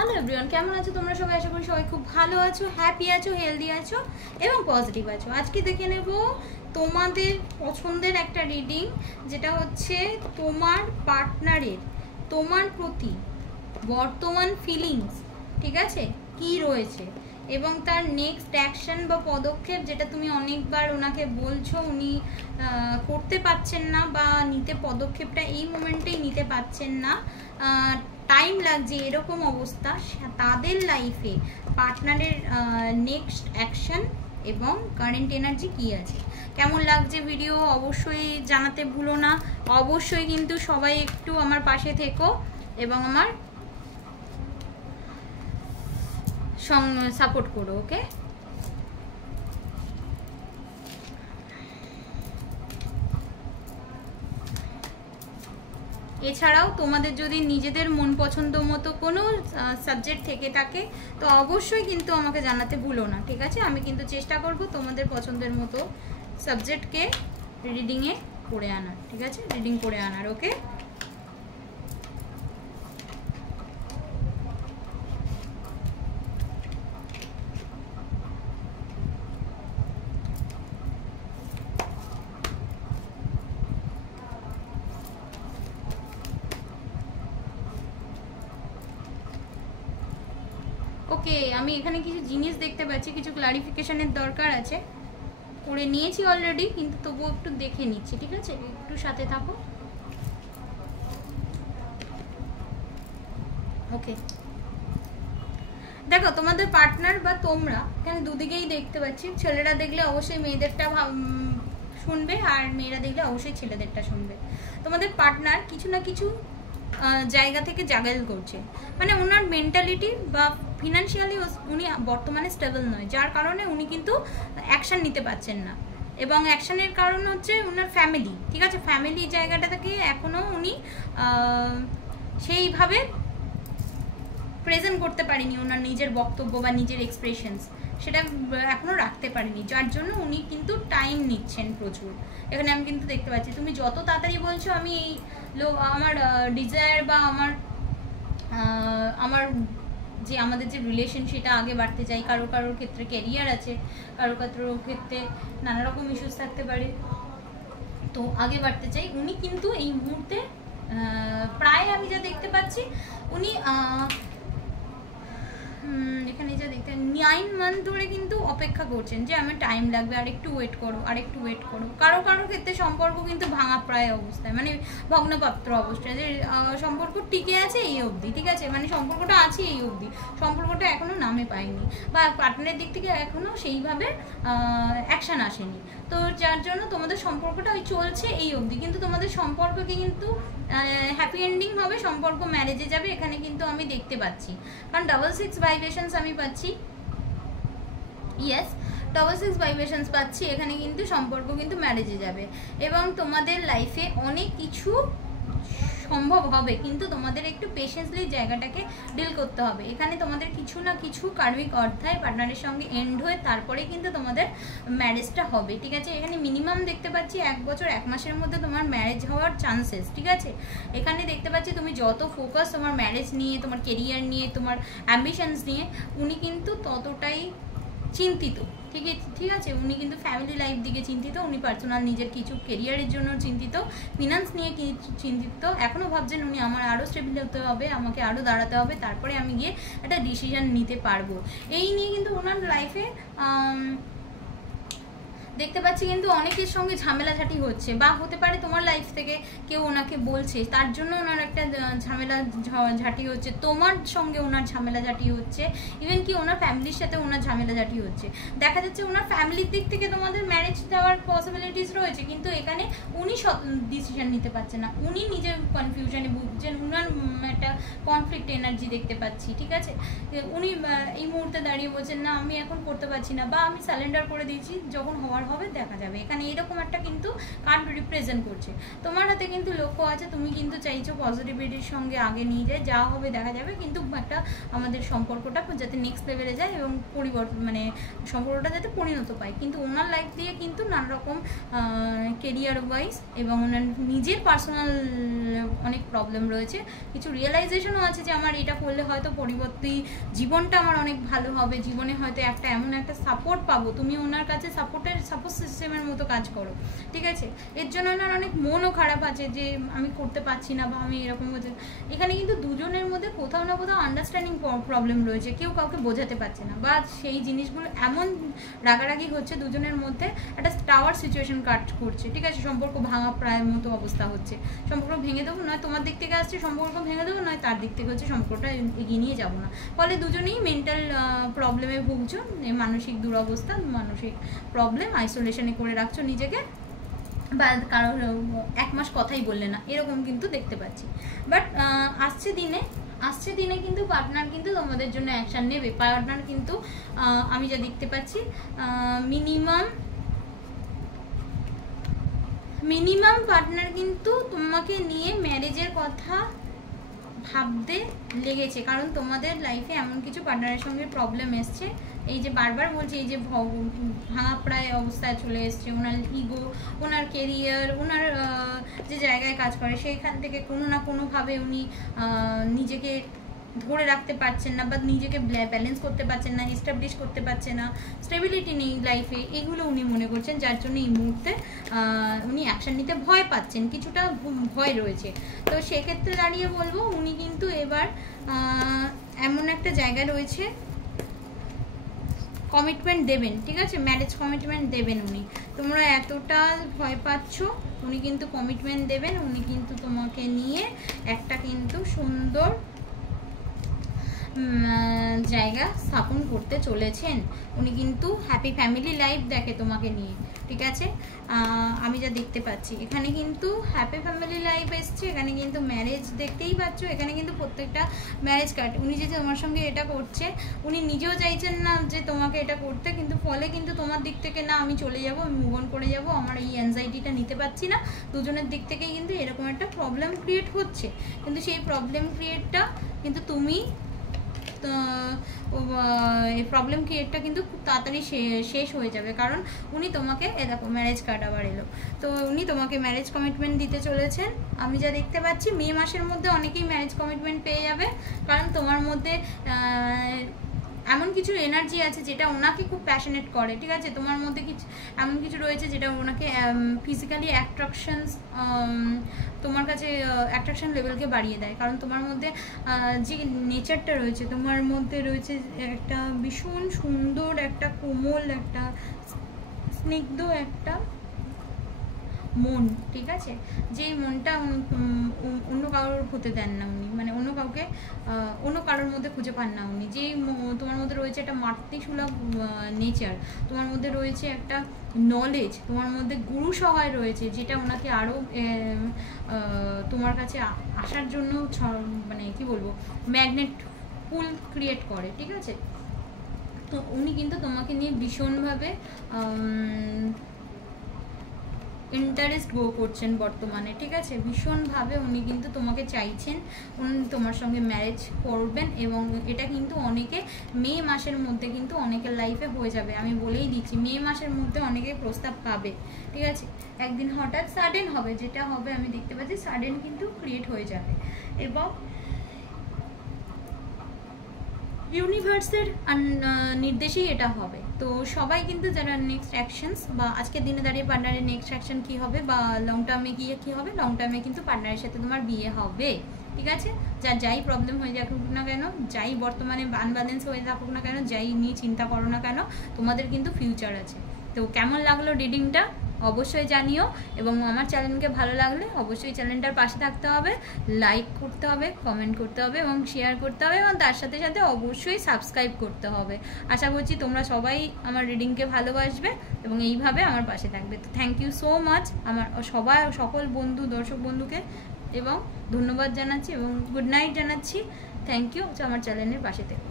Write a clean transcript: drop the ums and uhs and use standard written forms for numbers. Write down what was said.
Hello everyone, কেমন আছো তোমরা সবাই? আশা করি সবাই খুব ভালো আছো, হ্যাপি আছো, হেলদি আছো এবং পজিটিভ আছো। আজকে দেখে নেব তোমাদের পছন্দের একটা রিডিং, যেটা হচ্ছে তোমার পার্টনারের তোমার প্রতি বর্তমান ফিলিংস, ঠিক আছে, কি রয়েছে এবং তার নেক্সট অ্যাকশন বা পদক্ষেপ, যেটা তুমি অনেকবার ওনাকে বলছো উনি করতে পারছেন না বা নিতে পদক্ষেপটা এই মোমেন্টেই নিতে পারছেন না, টাইম লাগছে, এরকম অবস্থা। তাদের লাইফে পার্টনারের নেক্সট অ্যাকশন এবং কারেন্ট এনার্জি কি আছে। কেমন লাগছে ভিডিও অবশ্যই জানাতে ভুলো না। অবশ্যই কিন্তু সবাই একটু আমার পাশে থেকো এবং আমার সাপোর্ট করো, ওকে? এছাড়াও তোমাদের যদি নিজেদের মন পছন্দ মতো কোনো সাবজেক্ট থেকে থাকে তো অবশ্যই কিন্তু আমাকে জানাতে ভুলো না, ঠিক আছে? আমি কিন্তু চেষ্টা করব তোমাদের পছন্দের মতো সাবজেক্টকে রিডিংয়ে করে আনার, ঠিক আছে? রিডিং করে আনার, ওকে? ওকে, আমি এখানে কিছু জিনিস দেখতে পাচ্ছি, কিছু ক্লারিফিকেশনের দরকার আছে। করে নিয়েছি অলরেডি, কিন্তু তবুও একটু দেখে নিচ্ছি, ঠিক আছে? একটু সাথে থাকো, ওকে? দেখো, তোমাদের পার্টনার বা তোমরা এখানে দুদিকেই দেখতে পাচ্ছি। ছেলেরা দেখলে অবশ্যই মেয়েদেরটা শুনবে, আর মেয়েরা দেখলে অবশ্যই ছেলেদেরটা শুনবে। তোমাদের পার্টনার কিছু না কিছু জায়গা থেকে জাগেল করছে, মানে ওনার মেন্টালিটি বা ফিনান্সিয়ালি উনি বর্তমানে স্টেবল নয়, যার কারণে উনি কিন্তু অ্যাকশান নিতে পারছেন না। এবং অ্যাকশানের কারণ হচ্ছে ওনার ফ্যামিলি, ঠিক আছে? ফ্যামিলি জায়গাটা থেকে এখনও উনি সেইভাবে প্রেজেন্ট করতে পারেনি ওনার নিজের বক্তব্য বা নিজের এক্সপ্রেশনস, সেটা এখনও রাখতে পারেনি, যার জন্য উনি কিন্তু টাইম নিচ্ছেন প্রচুর। এখানে আমি কিন্তু দেখতে পাচ্ছি তুমি যত তাড়াতাড়ি বলছো আমি এই আমার ডিজায়ার বা আমার যে আমাদের যে রিলেশন সেটা আগে বাড়তে চাই। কারোর ক্ষেত্রে ক্যারিয়ার আছে, কারোর ক্ষেত্রে নানা রকম ইস্যুস থাকতে পারে, তো আগে বাড়তে চাই। উনি কিন্তু এই মুহূর্তে প্রায় আমি যা দেখতে পাচ্ছি উনি এখানে যা দেখতে 9 মান্থ ধরে কিন্তু অপেক্ষা করছেন যে আমার টাইম লাগবে, আরেকটু ওয়েট করো, আরেকটু ওয়েট করো। কারোর ক্ষেত্রে সম্পর্ক কিন্তু ভাঙা প্রায় অবস্থায়, মানে ভগ্নপ্রাপ্ত অবস্থায়, যে সম্পর্ক টিকে আছে এই অবধি, ঠিক আছে? মানে সম্পর্কটা আছে এই অবধি, সম্পর্কটা এখনো নামে পায়নি বা পার্টনারের দিক থেকে এখনো সেইভাবে অ্যাকশন আসেনি। তো যার জন্য তোমাদের সম্পর্কটা ওই চলছে এই অবধি, কিন্তু তোমাদের সম্পর্ককে কিন্তু হ্যাপি এন্ডিং হবে, সম্পর্ক ম্যারেজে যাবে, এখানে কিন্তু আমি দেখতে পাচ্ছি। কারণ 66 ভাইব্রেশনস আমি পাচ্ছি, ইয়েস 66 ভাইব্রেশনস পাচ্ছি। এখানে কিন্তু সম্পর্ক কিন্তু ম্যারেজে যাবে এবং তোমাদের লাইফে অনেক কিছু সম্ভব হবে, কিন্তু তোমাদের একটু পেশেন্সলি জায়গাটাকে ডিল করতে হবে। এখানে তোমাদের কিছু না কিছু কার্মিক অধ্যায় পার্টনারের সঙ্গে এন্ড হয়ে তারপরে কিন্তু তোমাদের ম্যারেজটা হবে, ঠিক আছে? এখানে মিনিমাম দেখতে পাচ্ছি 1 বছর 1 মাসের মধ্যে তোমার ম্যারেজ হওয়ার চান্সেস, ঠিক আছে? এখানে দেখতে পাচ্ছি তুমি যত ফোকাস তোমার ম্যারেজ নিয়ে, তোমার কেরিয়ার নিয়ে, তোমার অ্যাম্বিশনস নিয়ে, উনি কিন্তু ততটাই চিন্তিত, ঠিক আছে? উনি কিন্তু ফ্যামিলি লাইফ দিকে চিন্তিত, উনি পার্সোনাল নিজের কিছু কেরিয়ারের জন্য চিন্তিত, ফিনান্স নিয়ে চিন্তিত। এখনও ভাবছেন উনি আমার আরও স্টেবল হতে হবে, আমাকে আরও দাঁড়াতে হবে, তারপরে আমি গিয়ে একটা ডিসিশন নিতে পারবো। এই নিয়ে কিন্তু ওনার লাইফে দেখতে পাচ্ছি কিন্তু অনেকের সঙ্গে ঝামেলাঝাটি হচ্ছে, বা হতে পারে তোমার লাইফ থেকে কেউ ওনাকে বলছে, তার জন্য ওনার একটা ঝামেলাঝাটি হচ্ছে, তোমার সঙ্গে ওনার ঝামেলাঝাটি হচ্ছে, ইভেন কি ওনার ফ্যামিলির সাথে ওনার ঝামেলাঝাটি হচ্ছে। দেখা যাচ্ছে ওনার ফ্যামিলির দিক থেকে তোমাদের ম্যারেজ দেওয়ার পসিবিলিটিস রয়েছে, কিন্তু এখানে উনি ডিসিশন নিতে পারছেন না, উনি নিজের কনফিউশনে ভুগছেন, উনার একটা কনফ্লিক্ট এনার্জি দেখতে পাচ্ছি, ঠিক আছে? উনি এই মুহূর্তে দাঁড়িয়ে বলছেন না আমি এখন করতে পারছি না, বা আমি সারেন্ডার করে দিয়েছি, যখন হওয়ার হবে দেখা যাবে। এখানে এরকম একটা কিন্তু কার্ড রিপ্রেজেন্ট করছে। তোমার হাতে কিন্তু লক্ষ্য আছে, তুমি কিন্তু চাইছো পজিটিভিটির সঙ্গে আগে নিয়ে যায়, যা হবে দেখা যাবে, কিন্তু একটা আমাদের সম্পর্কটা যাতে নেক্সট লেভেলে যায় এবং পরিবর্তন মানে সম্পর্কটা যাতে পরিণত পায়। কিন্তু ওনার লাইফ দিয়ে কিন্তু নানা রকম কেরিয়ার ওয়াইজ এবং ওনার নিজের পার্সোনাল অনেক প্রবলেম রয়েছে, কিছু রিয়েলাইজেশনও আছে যে আমার এটা করলে হয়তো পরিবর্তী জীবনটা আমার অনেক ভালো হবে, জীবনে হয়তো একটা এমন একটা সাপোর্ট পাবো। তুমি ওনার কাছে সাপোর্ট সিস্টেমের মতো কাজ করো, ঠিক আছে। এর জন্য ওনার অনেক মনও খারাপ আছে যে আমি করতে পারছি না বা আমি এরকম হচ্ছে। এখানে কিন্তু দুজনের মধ্যে কোথাও না কোথাও আন্ডারস্ট্যান্ডিং প্রবলেম রয়েছে, কেউ কাউকে বোঝাতে পারছে না, বা সেই জিনিসগুলো এমন রাগারাগি হচ্ছে দুজনের মধ্যে, একটা টাওয়ার সিচুয়েশন কাট করছে, ঠিক আছে। সম্পর্ক ভাঙা প্রায় মতো অবস্থা হচ্ছে, সম্পর্ক ভেঙে দেবো, নয় তোমার দিক থেকে আসছে সম্পর্ক ভেঙে দেবো, নয় তার দিক থেকে হচ্ছে সম্পর্কটা এগিয়ে নিয়ে যাবো না। ফলে দুজনেই মেন্টাল প্রবলেমে ভুগছো, মানসিক দুরবস্থা, মানসিক প্রবলেম, আইসোলেশনে করে রাখছো নিজেকে, বা কারোর 1 মাস কথাই বললে না, এরকম কিন্তু দেখতে পাচ্ছি। বাট আসছে দিনে কিন্তু পার্টনার কিন্তু তোমাদের জন্য অ্যাকশান নেবে। পার্টনার কিন্তু আমি যা দেখতে পাচ্ছি মিনিমাম পার্টনার কিন্তু তোমাকে নিয়ে ম্যারেজের কথা ভাবতে লেগেছে, কারণ তোমাদের লাইফে এমন কিছু পার্টনারের সঙ্গে প্রবলেম এসছে, এই যে বারবার বলছি, এই যে ভাঙা প্রায় অবস্থায় চলে এসছে, ওনার ইগো, ওনার কেরিয়ার, ওনার যে জায়গায় কাজ করে সেইখান থেকে কোনো না কোনোভাবে উনি নিজেকে ধরে রাখতে পারছেন না, বা নিজেকে ব্যালেন্স করতে পারছেন না, এস্টাবলিশ করতে পারছেন না, স্টেবিলিটি নেই লাইফে, এগুলো উনি মনে করছেন, যার জন্য এই মুহূর্তে উনি অ্যাকশান নিতে ভয় পাচ্ছেন, কিছুটা ভয় রয়েছে। তো সেক্ষেত্রে দাঁড়িয়ে বলবো উনি কিন্তু এবার এমন একটা জায়গায় রয়েছে, কমিটমেন্ট দেবেন, ঠিক আছে, ম্যারেজ কমিটমেন্ট দেবেন উনি। তোমরা এতটা ভয় পাচ্ছ, উনি কিন্তু কমিটমেন্ট দেবেন, উনি কিন্তু তোমাকে নিয়ে একটা কিন্তু সুন্দর জায়গা স্থাপন করতে চলেছেন। উনি কিন্তু হ্যাপি ফ্যামিলি লাইফ দেখে তোমাকে নিয়ে, ঠিক আছে। আমি যা দেখতে পাচ্ছি এখানে কিন্তু হ্যাপি ফ্যামিলি লাইফ এসছে, এখানে কিন্তু ম্যারেজ দেখতেই পাচ্ছ, এখানে কিন্তু প্রত্যেকটা ম্যারেজ কার্ড। উনি যে তোমার সঙ্গে এটা করছে, উনি নিজেও চাইছেন না যে তোমাকে এটা করতে, কিন্তু ফলে কিন্তু তোমার দিক থেকে না আমি চলে যাব, আমি মুভ অন করে যাব, আমার এই অ্যাংজাইটিটা নিতে পারছি না, দুজনের দিক থেকেই কিন্তু এরকম একটা প্রবলেম ক্রিয়েট হচ্ছে। কিন্তু সেই প্রবলেম ক্রিয়েটটা কিন্তু তুমি এই প্রবলেম ক্রিয়েটটা কিন্তু খুব তাড়াতাড়ি শেষ হয়ে যাবে, কারণ উনি তোমাকে দেখো ম্যারেজ কার্ড আবার এলো, তো উনি তোমাকে ম্যারেজ কমিটমেন্ট দিতে চলেছেন। আমি যা দেখতে পাচ্ছি মে মাসের মধ্যে অনেকেই ম্যারেজ কমিটমেন্ট পেয়ে যাবে, কারণ তোমার মধ্যে এমন কিছু এনার্জি আছে যেটা ওনাকে খুব প্যাশনেট করে, ঠিক আছে। তোমার মধ্যে কিছু এমন কিছু রয়েছে যেটা ওনাকে ফিজিক্যালি অ্যাট্রাকশনস, তোমার কাছে অ্যাট্রাকশন লেভেলকে বাড়িয়ে দেয়, কারণ তোমার মধ্যে যে নেচারটা রয়েছে, তোমার মধ্যে রয়েছে একটা ভীষণ সুন্দর, একটা কোমল, একটা স্নিগ্ধ একটা মন, ঠিক আছে, যেই মনটা অন্য কারোর হতে দেন না উনি, মানে অন্য কাউকে অন্য কারোর মধ্যে খুঁজে পান না উনি। যেই তোমার মধ্যে রয়েছে একটা মাতৃসুলভ নেচার, তোমার মধ্যে রয়েছে একটা নলেজ, তোমার মধ্যে গুরু সহায় রয়েছে, যেটা ওনাকে আরও তোমার কাছে আসার জন্য মানে কি বলবো ম্যাগনেট পুল ক্রিয়েট করে, ঠিক আছে। তো উনি কিন্তু তোমাকে নিয়ে ভীষণভাবে ইন্টারেস্ট গ্রো করছেন বর্তমানে, ঠিক আছে, ভীষণভাবে উনি কিন্তু তোমাকে চাইছেন, উনি তোমার সঙ্গে ম্যারেজ করবেন, এবং এটা কিন্তু অনেকে মে মাসের মধ্যে কিন্তু অনেকের লাইফে হয়ে যাবে। আমি বলেই দিচ্ছি মে মাসের মধ্যে অনেকে প্রস্তাব পাবে, ঠিক আছে। একদিন হঠাৎ সাডেন হবে, যেটা হবে আমি দেখতে পাচ্ছি সাডেন কিন্তু ক্রিয়েট হয়ে যাবে, এবং ইউনিভার্সের নির্দেশেই এটা হবে। তো সবাই কিন্তু যারা নেক্সট অ্যাকশনস, বা আজকের দিনে দাঁড়িয়ে পার্টনারের নেক্সট অ্যাকশন কী হবে, বা লং টার্মে গিয়ে কী হবে, লং টার্মে কিন্তু পার্টনারের সাথে তোমার বিয়ে হবে, ঠিক আছে। যাই প্রবলেম হয়ে থাকুক না কেন, যাই বর্তমানে আনব্যালেন্স হয়ে থাকুক না কেন, যাই নিয়ে চিন্তা করো না কেন, তোমাদের কিন্তু ফিউচার আছে। তো কেমন লাগলো রিডিংটা অবশ্যই জানিও, এবং আমার চ্যানেলকে ভালো লাগলে অবশ্যই চ্যানেলটার পাশে থাকতে হবে, লাইক করতে হবে, কমেন্ট করতে হবে, এবং শেয়ার করতে হবে, এবং তার সাথে সাথে অবশ্যই সাবস্ক্রাইব করতে হবে। আশা করছি তোমরা সবাই আমার রিডিংকে ভালোবাসবে এবং এইভাবে আমার পাশে থাকবে। তো থ্যাংক ইউ সো মাচ আমার সকল বন্ধু, দর্শক বন্ধুকে, এবং ধন্যবাদ জানাচ্ছি এবং গুড নাইট জানাচ্ছি। থ্যাংক ইউ আমার চ্যানেলের পাশে থেকে।